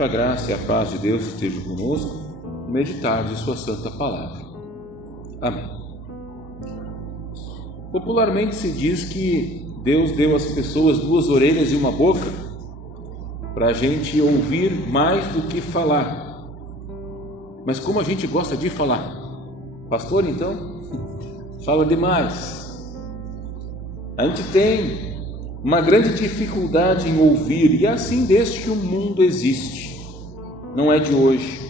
Que a graça e a paz de Deus estejam conosco, no meditar de sua santa palavra. Amém. Popularmente se diz que Deus deu às pessoas 2 orelhas e uma boca para a gente ouvir mais do que falar. Mas como a gente gosta de falar, pastor, então, fala demais. A gente tem uma grande dificuldade em ouvir, e é assim desde que o mundo existe, não é de hoje.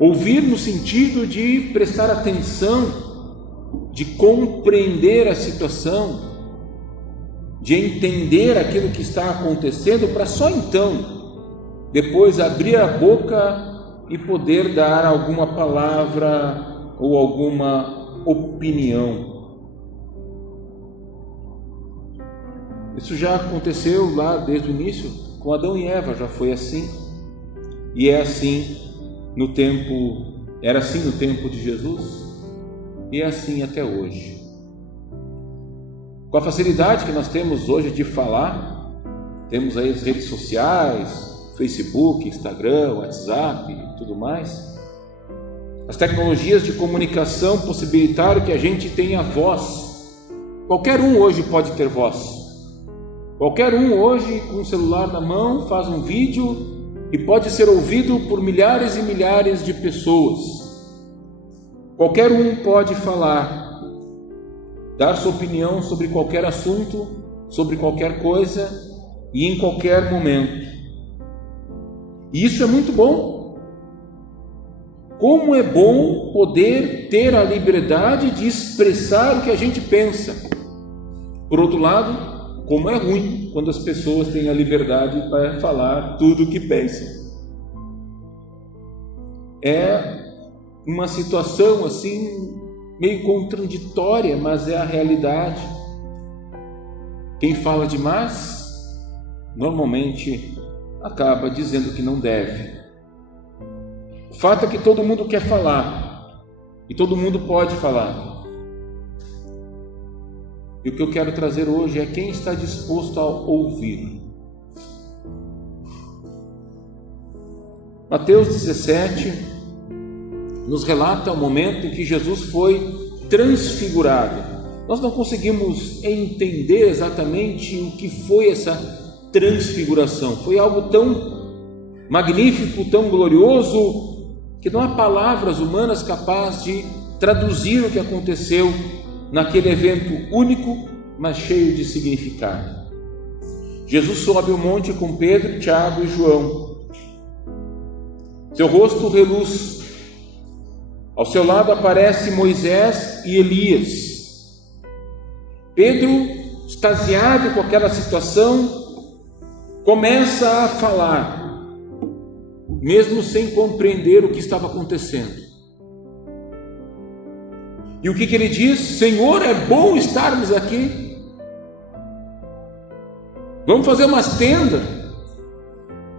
Ouvir no sentido de prestar atenção, de compreender a situação, de entender aquilo que está acontecendo, para só então, depois abrir a boca e poder dar alguma palavra ou alguma opinião. Isso já aconteceu lá desde o início, com Adão e Eva, já foi assim, e é assim no tempo, era assim no tempo de Jesus, e é assim até hoje. Com a facilidade que nós temos hoje de falar, temos aí as redes sociais, Facebook, Instagram, WhatsApp e tudo mais, as tecnologias de comunicação possibilitaram que a gente tenha voz. Qualquer um hoje pode ter voz. Qualquer um hoje, com o celular na mão, faz um vídeo e pode ser ouvido por milhares e milhares de pessoas. Qualquer um pode falar, dar sua opinião sobre qualquer assunto, sobre qualquer coisa e em qualquer momento. E isso é muito bom. Como é bom poder ter a liberdade de expressar o que a gente pensa. Por outro lado, como é ruim quando as pessoas têm a liberdade para falar tudo o que pensam. É uma situação assim, meio contraditória, mas é a realidade. Quem fala demais, normalmente acaba dizendo que não deve. O fato é que todo mundo quer falar, e todo mundo pode falar. E o que eu quero trazer hoje é quem está disposto a ouvir. Mateus 17 nos relata o momento em que Jesus foi transfigurado. Nós não conseguimos entender exatamente o que foi essa transfiguração. Foi algo tão magnífico, tão glorioso, que não há palavras humanas capazes de traduzir o que aconteceu naquele evento único, mas cheio de significado. Jesus sobe o monte com Pedro, Tiago e João. Seu rosto reluz. Ao seu lado aparece Moisés e Elias. Pedro, extasiado com aquela situação, começa a falar, mesmo sem compreender o que estava acontecendo. E o que ele diz? Senhor, é bom estarmos aqui. Vamos fazer umas tendas.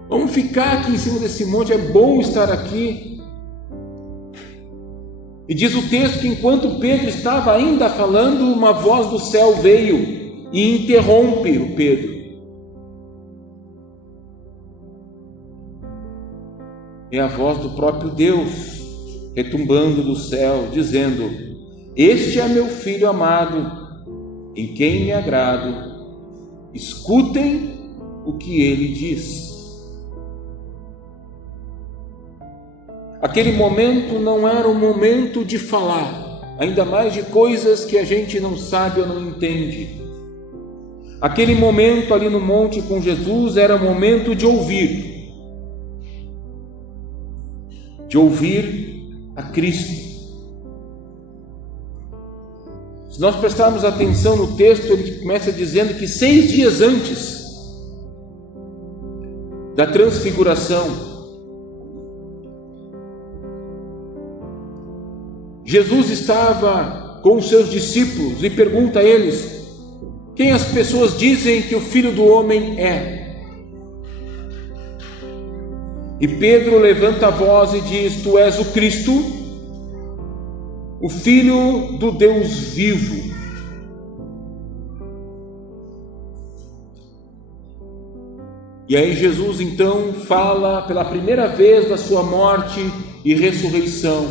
Vamos ficar aqui em cima desse monte, é bom estar aqui. E diz o texto que enquanto Pedro estava ainda falando, uma voz do céu veio e interrompe o Pedro. É a voz do próprio Deus, retumbando do céu, dizendo: este é meu filho amado, em quem me agrado, escutem o que ele diz. Aquele momento não era um momento de falar, ainda mais de coisas que a gente não sabe ou não entende. Aquele momento ali no monte com Jesus era um momento de ouvir a Cristo. Se nós prestarmos atenção no texto, ele começa dizendo que 6 dias antes da transfiguração, Jesus estava com os seus discípulos e pergunta a eles: quem as pessoas dizem que o Filho do Homem é? E Pedro levanta a voz e diz: tu és o Cristo, o Filho do Deus vivo. E E aí Jesus então fala pela primeira vez da sua morte e ressurreição.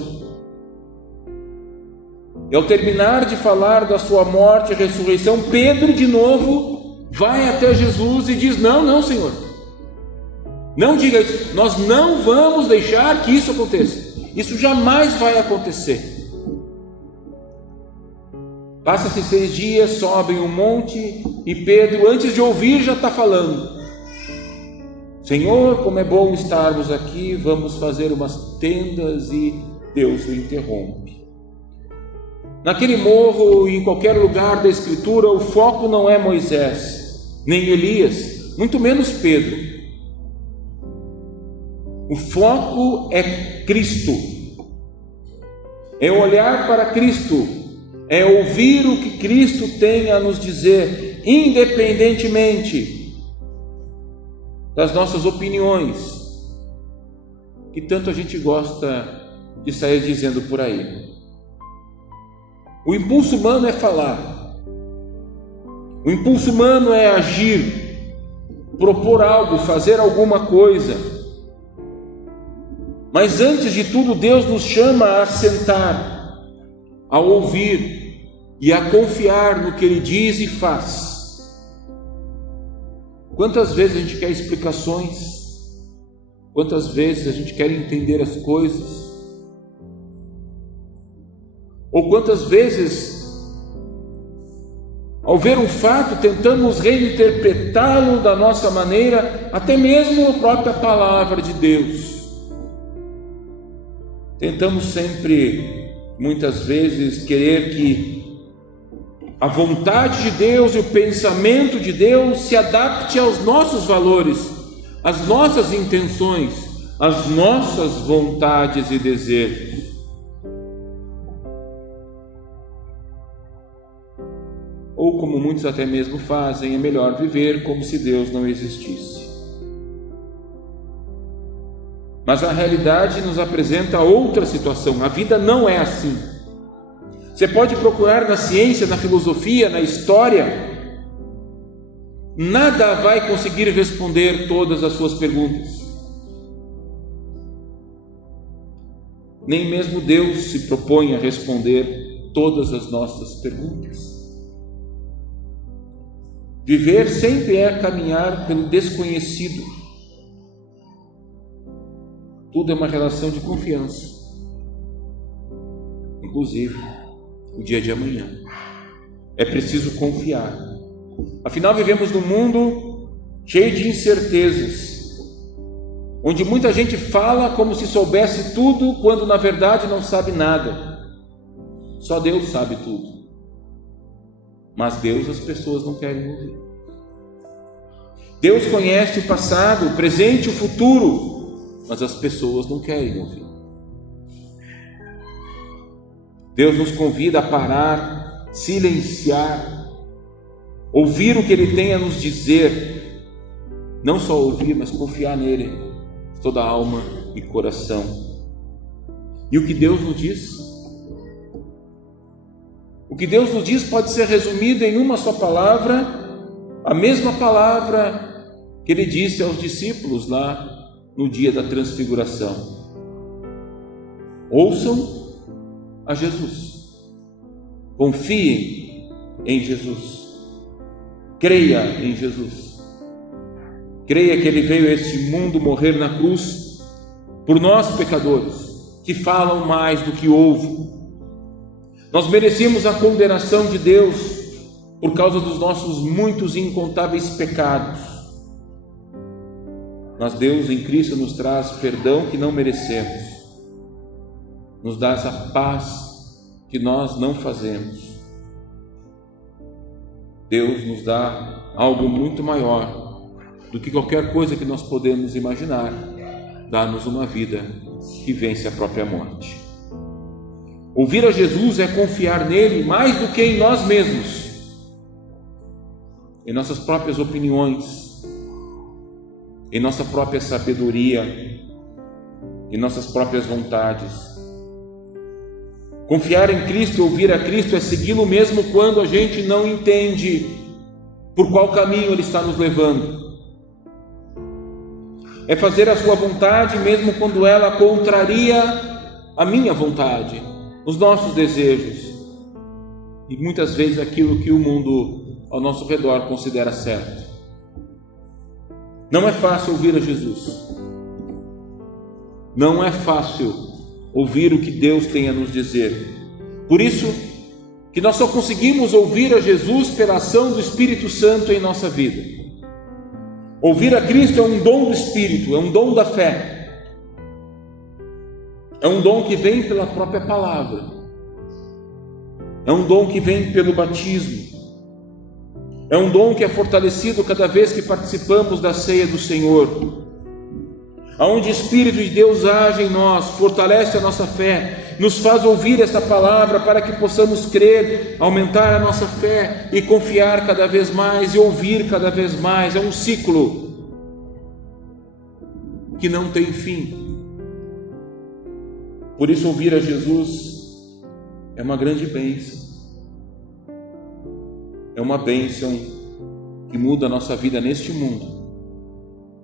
E ao terminar de falar da sua morte e ressurreição, Pedro de novo vai até Jesus e diz: não, Senhor, não diga isso, nós não vamos deixar que isso aconteça, isso jamais vai acontecer. Passa-se 6 dias, sobem um monte e Pedro, antes de ouvir, já está falando: Senhor, como é bom estarmos aqui, vamos fazer umas tendas. E Deus o interrompe. Naquele morro e em qualquer lugar da Escritura, o foco não é Moisés, nem Elias, muito menos Pedro. O foco é Cristo, é olhar para Cristo, é ouvir o que Cristo tem a nos dizer, independentemente das nossas opiniões, que tanto a gente gosta de sair dizendo por aí. O impulso humano é falar, o impulso humano é agir, propor algo, fazer alguma coisa. Mas antes de tudo, Deus nos chama a sentar, a ouvir e a confiar no que Ele diz e faz. Quantas vezes a gente quer explicações? Quantas vezes a gente quer entender as coisas? Ou quantas vezes, ao ver um fato, tentamos reinterpretá-lo da nossa maneira, até mesmo a própria palavra de Deus. Tentamos sempre, muitas vezes, querer que a vontade de Deus e o pensamento de Deus se adapte aos nossos valores, às nossas intenções, às nossas vontades e desejos. Ou, como muitos até mesmo fazem, é melhor viver como se Deus não existisse. Mas a realidade nos apresenta outra situação. A vida não é assim. Você pode procurar na ciência, na filosofia, na história, nada vai conseguir responder todas as suas perguntas. Nem mesmo Deus se propõe a responder todas as nossas perguntas. Viver sempre é caminhar pelo desconhecido. Tudo é uma relação de confiança, inclusive o dia de amanhã. É preciso confiar. Afinal, vivemos num mundo cheio de incertezas, onde muita gente fala como se soubesse tudo, quando na verdade não sabe nada. Só Deus sabe tudo. Mas Deus as pessoas não querem ouvir. Deus conhece o passado, o presente e o futuro, mas as pessoas não querem ouvir. Deus nos convida a parar, silenciar, ouvir o que Ele tem a nos dizer, não só ouvir, mas confiar nele, toda a alma e coração. E o que Deus nos diz? O que Deus nos diz pode ser resumido em uma só palavra, a mesma palavra que Ele disse aos discípulos lá no dia da transfiguração: ouçam a Jesus, confiem em Jesus, creia em Jesus, creia que Ele veio a este mundo morrer na cruz por nós pecadores, que falam mais do que ouvem. Nós merecíamos a condenação de Deus por causa dos nossos muitos e incontáveis pecados. Mas Deus em Cristo nos traz perdão que não merecemos, nos dá essa paz que nós não fazemos. Deus nos dá algo muito maior do que qualquer coisa que nós podemos imaginar, dá-nos uma vida que vence a própria morte. Ouvir a Jesus é confiar nele mais do que em nós mesmos, em nossas próprias opiniões, em nossa própria sabedoria, em nossas próprias vontades. Confiar em Cristo, ouvir a Cristo, é segui-lo mesmo quando a gente não entende por qual caminho Ele está nos levando. é fazer a sua vontade, mesmo quando ela contraria a minha vontade, os nossos desejos e muitas vezes aquilo que o mundo ao nosso redor considera certo. Não é fácil ouvir a Jesus. Não é fácil ouvir o que Deus tem a nos dizer. Por isso que nós só conseguimos ouvir a Jesus pela ação do Espírito Santo em nossa vida. Ouvir a Cristo é um dom do Espírito, é um dom da fé. É um dom que vem pela própria palavra. É um dom que vem pelo batismo. É um dom que é fortalecido cada vez que participamos da ceia do Senhor, aonde o Espírito de Deus age em nós, fortalece a nossa fé, nos faz ouvir essa palavra para que possamos crer, aumentar a nossa fé e confiar cada vez mais e ouvir cada vez mais. É um ciclo que não tem fim. Por isso, ouvir a Jesus é uma grande bênção. É uma bênção que muda a nossa vida neste mundo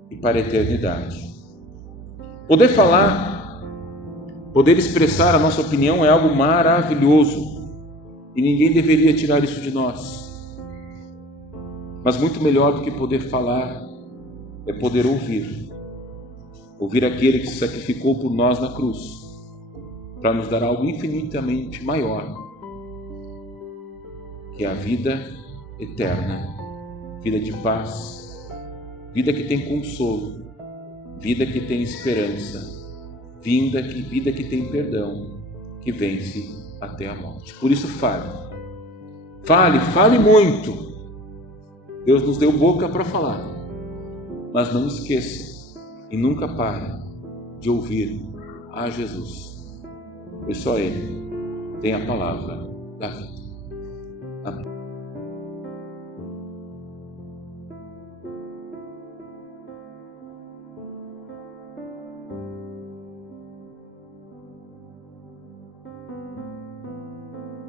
e para a eternidade. Poder falar, poder expressar a nossa opinião é algo maravilhoso e ninguém deveria tirar isso de nós. Mas muito melhor do que poder falar é poder ouvir. Ouvir aquele que se sacrificou por nós na cruz para nos dar algo infinitamente maior, que é a vida eterna, vida de paz, vida que tem consolo, vida que tem esperança, vida que tem perdão, que vence até a morte. Por isso fale muito. Deus nos deu boca para falar, mas não esqueça e nunca pare de ouvir a Jesus, pois só Ele tem a palavra da vida.